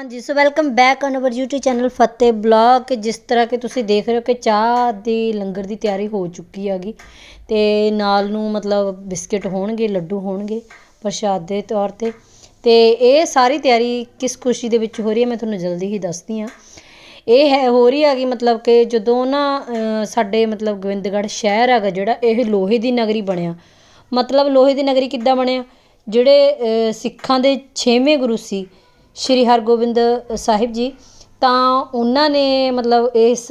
ਹਾਂਜੀ so welcome back on our YouTube channel Fateh blog ਜਿਸ ਤਰ੍ਹਾਂ ਕਿ ਤੁਸੀਂ ਦੇਖ ਰਹੇ ਹੋ ਕਿ ਚਾਹ ਦੀ ਲੰਗਰ ਦੀ ਤਿਆਰੀ ਹੋ ਚੁੱਕੀ ਹੈਗੀ। ਤੇ ਨਾਲ ਨੂੰ ਮਤਲਬ ਬਿਸਕਟ ਹੋਣਗੇ, ਲੱਡੂ ਹੋਣਗੇ, ਪ੍ਰਸ਼ਾਦ ਦੇ ਤੌਰ ਤੇ। ਤੇ ਇਹ ਸਾਰੀ ਤਿਆਰੀ ਕਿਸ ਖੁਸ਼ੀ ਦੇ ਵਿੱਚ ਹੋ ਰਹੀ ਹੈ, ਮੈਂ ਤੁਹਾਨੂੰ ਜਲਦੀ ਹੀ ਦੱਸਦੀ ਹਾਂ। ਇਹ ਹੈ, ਹੋ ਰਹੀ ਹੈਗੀ ਮਤਲਬ ਕਿ ਜਦੋਂ ਨਾ ਸਾਡੇ ਮਤਲਬ ਗੋਬਿੰਦਗੜ੍ਹ ਸ਼ਹਿਰ ਹੈਗਾ ਜਿਹੜਾ, ਇਹ ਲੋਹੇ ਦੀ ਨਗਰੀ ਬਣਿਆ। ਮਤਲਬ ਲੋਹੇ ਦੀ ਨਗਰੀ ਕਿੱਦਾਂ ਬਣਿਆ? ਜਿਹੜੇ ਸਿੱਖਾਂ ਦੇ 6ਵੇਂ ਗੁਰੂ ਸੀ ਸ਼੍ਰੀ ਹਰਗੋਬਿੰਦ ਸਾਹਿਬ ਜੀ, ਤਾਂ ਉਹਨਾਂ ਨੇ ਮਤਲਬ ਇਸ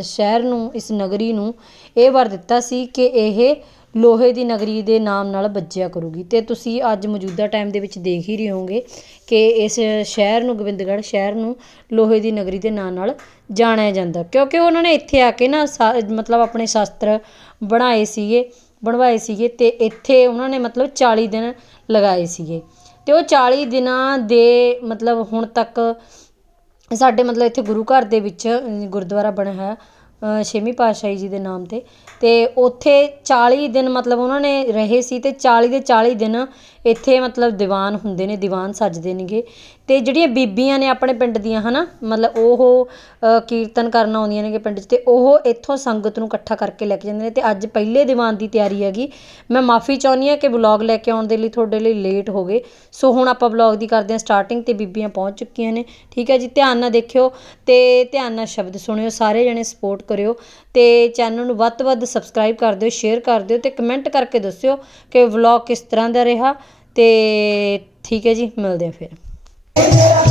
ਸ਼ਹਿਰ ਨੂੰ, ਇਸ ਨਗਰੀ ਨੂੰ ਇਹ ਵਰ ਦਿੱਤਾ ਸੀ ਕਿ ਇਹ ਲੋਹੇ ਦੀ ਨਗਰੀ ਦੇ ਨਾਮ ਨਾਲ ਵੱਜਿਆ ਕਰੂਗੀ। ਅਤੇ ਤੁਸੀਂ ਅੱਜ ਮੌਜੂਦਾ ਟਾਈਮ ਦੇ ਵਿੱਚ ਦੇਖ ਹੀ ਰਹੇ ਹੋਗੇ ਕਿ ਇਸ ਸ਼ਹਿਰ ਨੂੰ, ਗੋਬਿੰਦਗੜ੍ਹ ਸ਼ਹਿਰ ਨੂੰ ਲੋਹੇ ਦੀ ਨਗਰੀ ਦੇ ਨਾਂ ਨਾਲ ਜਾਣਿਆ ਜਾਂਦਾ। ਕਿਉਂਕਿ ਉਹਨਾਂ ਨੇ ਇੱਥੇ ਆ ਕੇ ਨਾ ਸਾ- ਮਤਲਬ ਆਪਣੇ ਸ਼ਸਤਰ ਬਣਾਏ ਸੀਗੇ, ਬਣਵਾਏ ਸੀਗੇ ਅਤੇ ਇੱਥੇ ਉਹਨਾਂ ਨੇ ਮਤਲਬ 40 ਦਿਨ ਲਗਾਏ ਸੀਗੇ। ਅਤੇ ਉਹ 40 ਦਿਨਾਂ ਦੇ ਮਤਲਬ ਹੁਣ ਤੱਕ ਸਾਡੇ ਮਤਲਬ ਇੱਥੇ ਗੁਰੂ ਘਰ ਦੇ ਵਿੱਚ ਗੁਰਦੁਆਰਾ ਬਣਿਆ ਹੋਇਆ ਛੇਵੀਂ ਪਾਤਸ਼ਾਹੀ ਜੀ ਦੇ ਨਾਮ ਤੇ। ਅਤੇ ਉੱਥੇ 40 ਦਿਨ ਮਤਲਬ ਉਹਨਾਂ ਨੇ ਰਹੇ ਸੀ ਅਤੇ ਚਾਲੀ ਦੇ 40 ਦਿਨ ਇੱਥੇ ਮਤਲਬ ਦੀਵਾਨ ਹੁੰਦੇ ਨੇ, ਦੀਵਾਨ ਸੱਜਦੇ ਨੇਗੇ। ਅਤੇ ਜਿਹੜੀਆਂ ਬੀਬੀਆਂ ਨੇ ਆਪਣੇ ਪਿੰਡ ਦੀਆਂ ਹੈ ਨਾ ਮਤਲਬ ਉਹ ਕੀਰਤਨ ਕਰਨ ਆਉਂਦੀਆਂ ਨੇਗੇ ਪਿੰਡ 'ਚ ਅਤੇ ਉਹ ਇੱਥੋਂ ਸੰਗਤ ਨੂੰ ਇਕੱਠਾ ਕਰਕੇ ਲੈ ਕੇ ਜਾਂਦੇ ਨੇ ਅਤੇ ਅੱਜ ਪਹਿਲੇ ਦੀਵਾਨ ਦੀ ਤਿਆਰੀ ਹੈਗੀ। ਮੈਂ ਮਾਫੀ ਚਾਹੁੰਦੀ ਹਾਂ ਕਿ ਵਲੋਗ ਲੈ ਕੇ ਆਉਣ ਦੇ ਲਈ ਤੁਹਾਡੇ ਲਈ ਲੇਟ ਹੋ ਗਏ। ਸੋ ਹੁਣ ਆਪਾਂ ਵਲੋਗ ਦੀ ਕਰਦੇ ਹਾਂ ਸਟਾਰਟਿੰਗ ਤੇ ਬੀਬੀਆਂ ਪਹੁੰਚ ਚੁੱਕੀਆਂ ਨੇ। ਠੀਕ ਹੈ ਜੀ, ਧਿਆਨ ਨਾਲ ਦੇਖਿਓ ਅਤੇ ਧਿਆਨ ਨਾਲ ਸ਼ਬਦ ਸੁਣਿਓ, ਸਾਰੇ ਜਣੇ ਸਪੋਰਟ ਕਰਿਓ ਅਤੇ ਚੈਨਲ ਨੂੰ ਵੱਧ ਤੋਂ ਵੱਧ ਸਬਸਕ੍ਰਾਈਬ ਕਰ ਦਿਓ ਸ਼ੇਅਰ ਕਰ ਦਿਓ ਅਤੇ ਕਮੈਂਟ ਕਰਕੇ ਦੱਸਿਓ ਕਿ ਵਲੌਗ ਕਿਸ ਤਰ੍ਹਾਂ ਦਾ ਰਿਹਾ ਅਤੇ ਠੀਕ ਹੈ ਜੀ, ਮਿਲਦੇ ਹਾਂ ਫਿਰ। Thank you.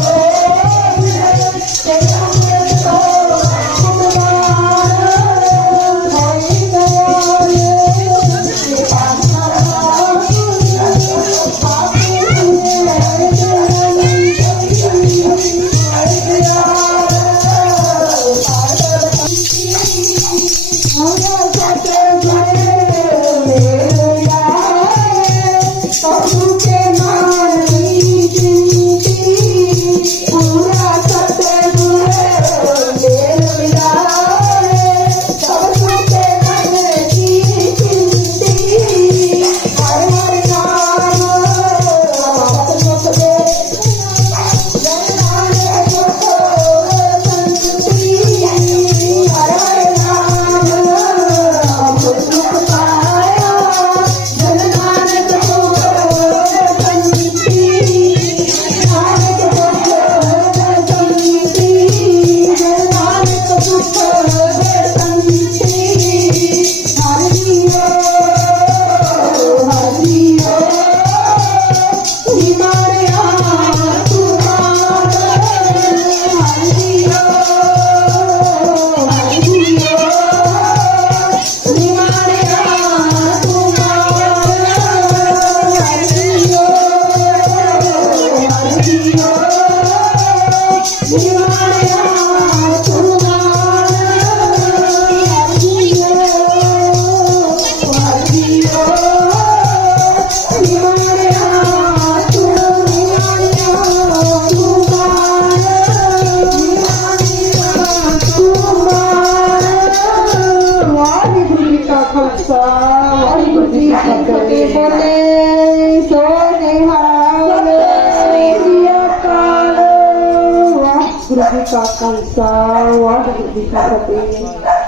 ਜੀ ਕੀ ਫਤਿਹ ਬੋਲੇ ਸੋ ਨਿਹਾਲ ਸ੍ਰੀ ਅਕਾਲ ਵਾਹਿਗੁਰੂ ਜੀ ਕਾ ਖਾਲਸਾ ਵਾਹਿਗੁਰੂ ਜੀ ਕੀ ਫਤਿਹ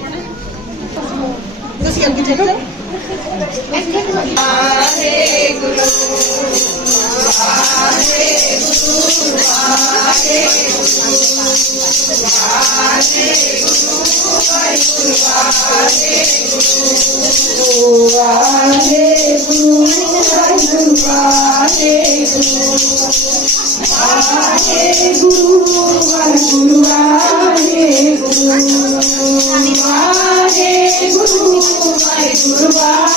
সেলফি থেকে Guru, Guru, Guru, Guru, Guru, Goodbye.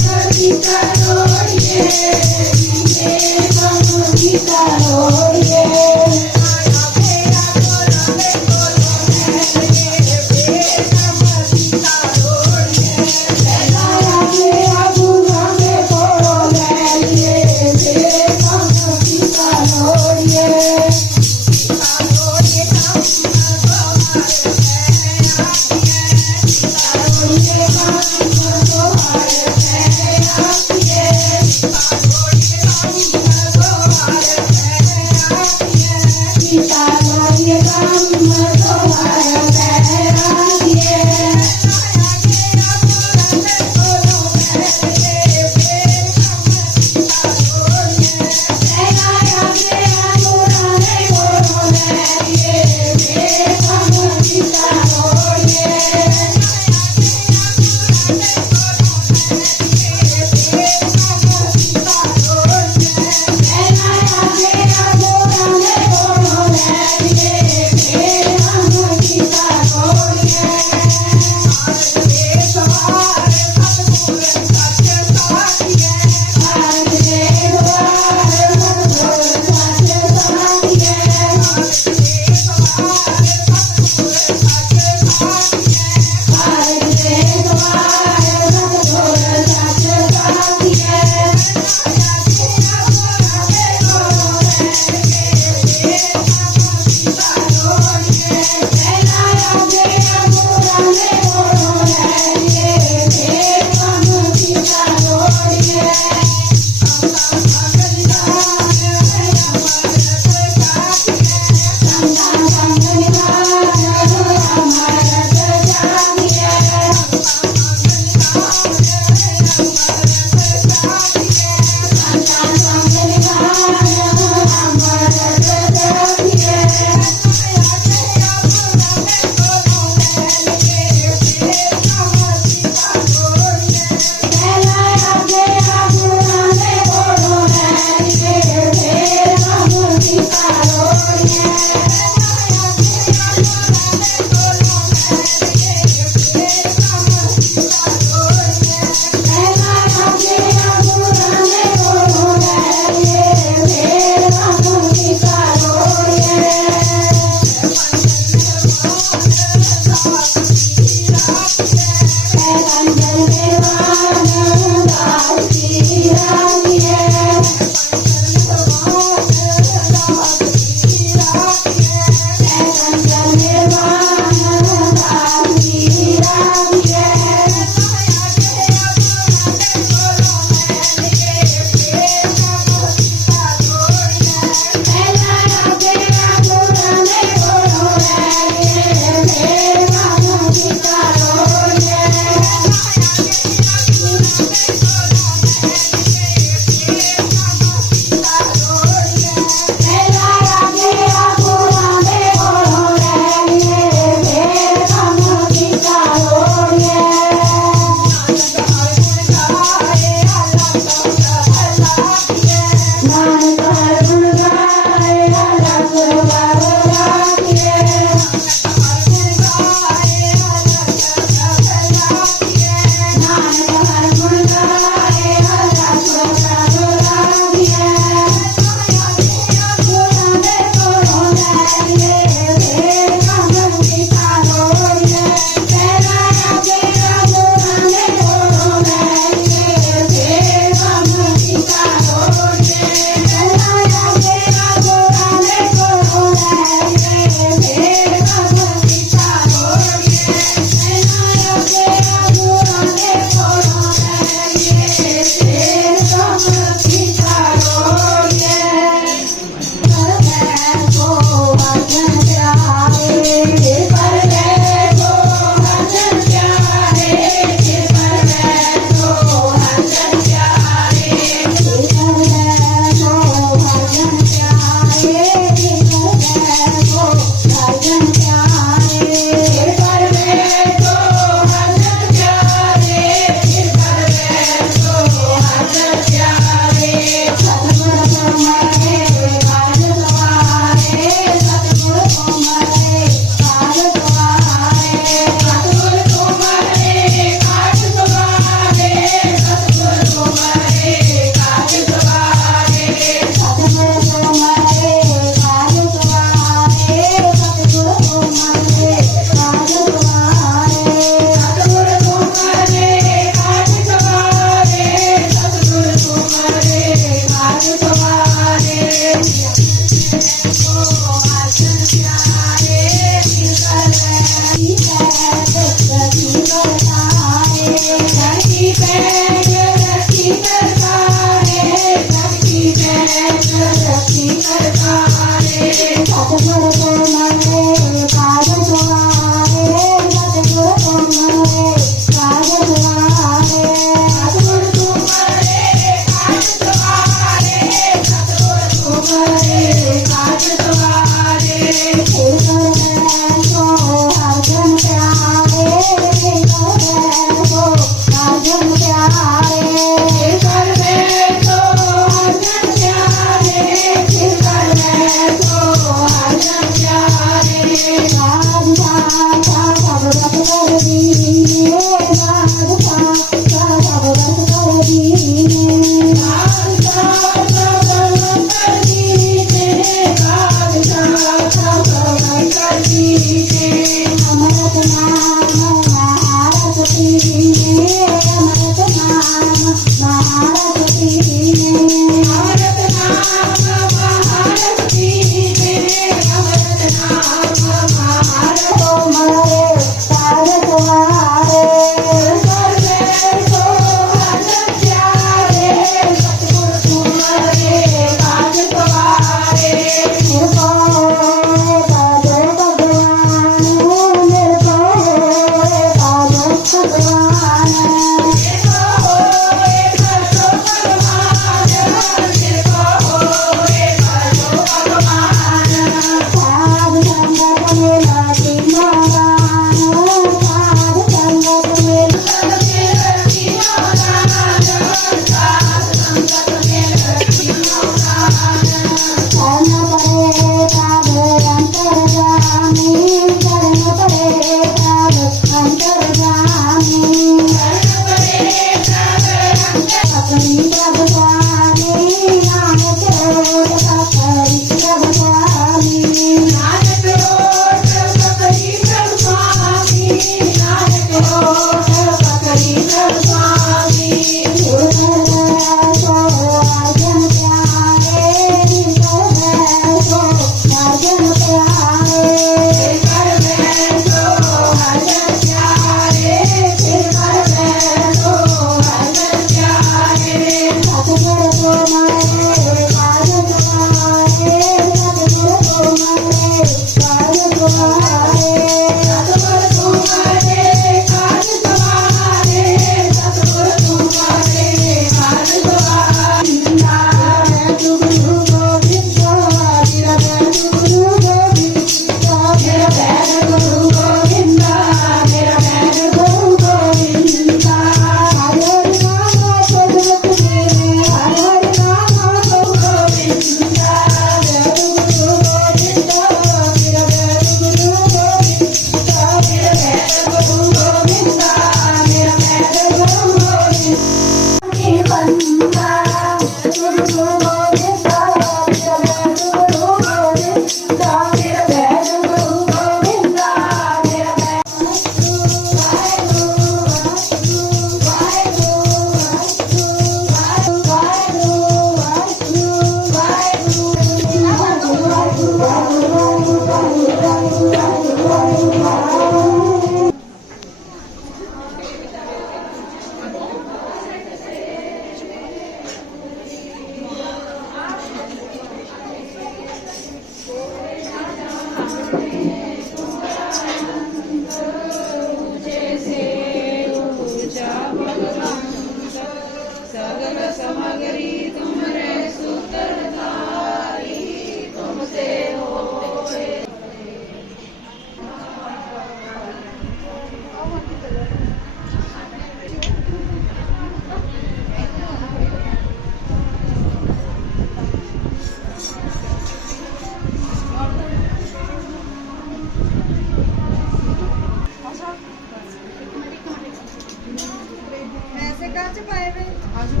ਕਾਹ ਚ ਪਾਏ ਵੇ। ਆਜੋ।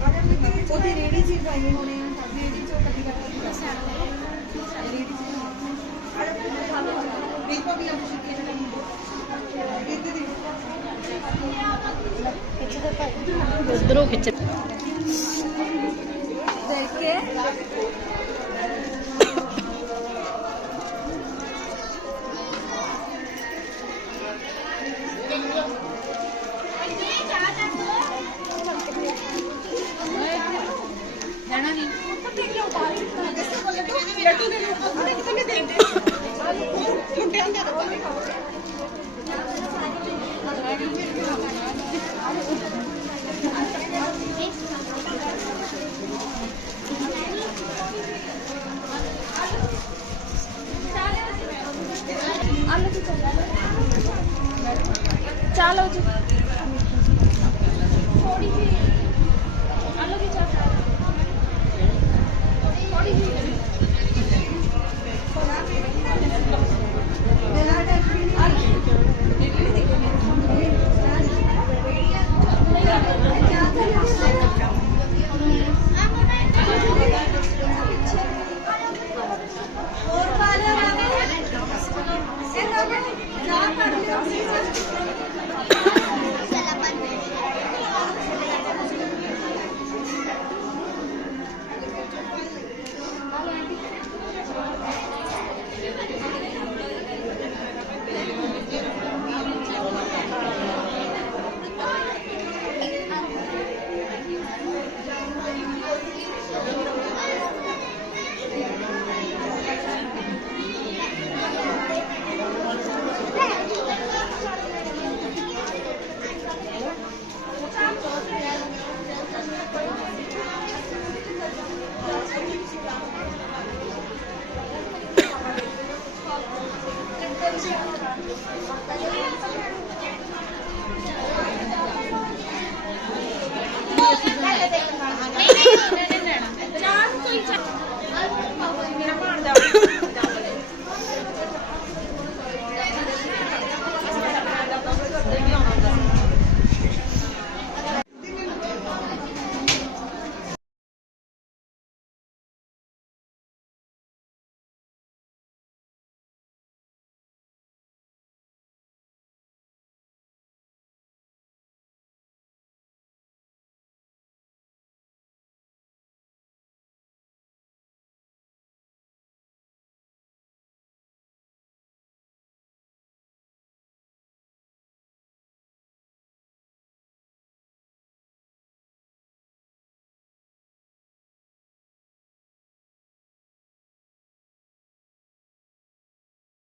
ਅਗਰ ਤੁਸੀਂ ਉਹਦੀ ਰੇੜੀ ਜੀ ਪਾਈ ਹੋਣੀ ਆ। ਰੇੜੀ ਚੋਂ ਕੱਢੀ ਕੱਢੀ ਰੇੜੀ ਜੀ ਦੇਖੋ ਵੀ ਅੱਜ ਛੁੱਟੀ ਹੈ ਨਾ ਇੱਥੇ ਦੀ ਪਿੱਛੇ ਦਾ ਭਾਈ ਉਧਰੋਂ ਖਿੱਚ ਦੇਖ ਕੇ।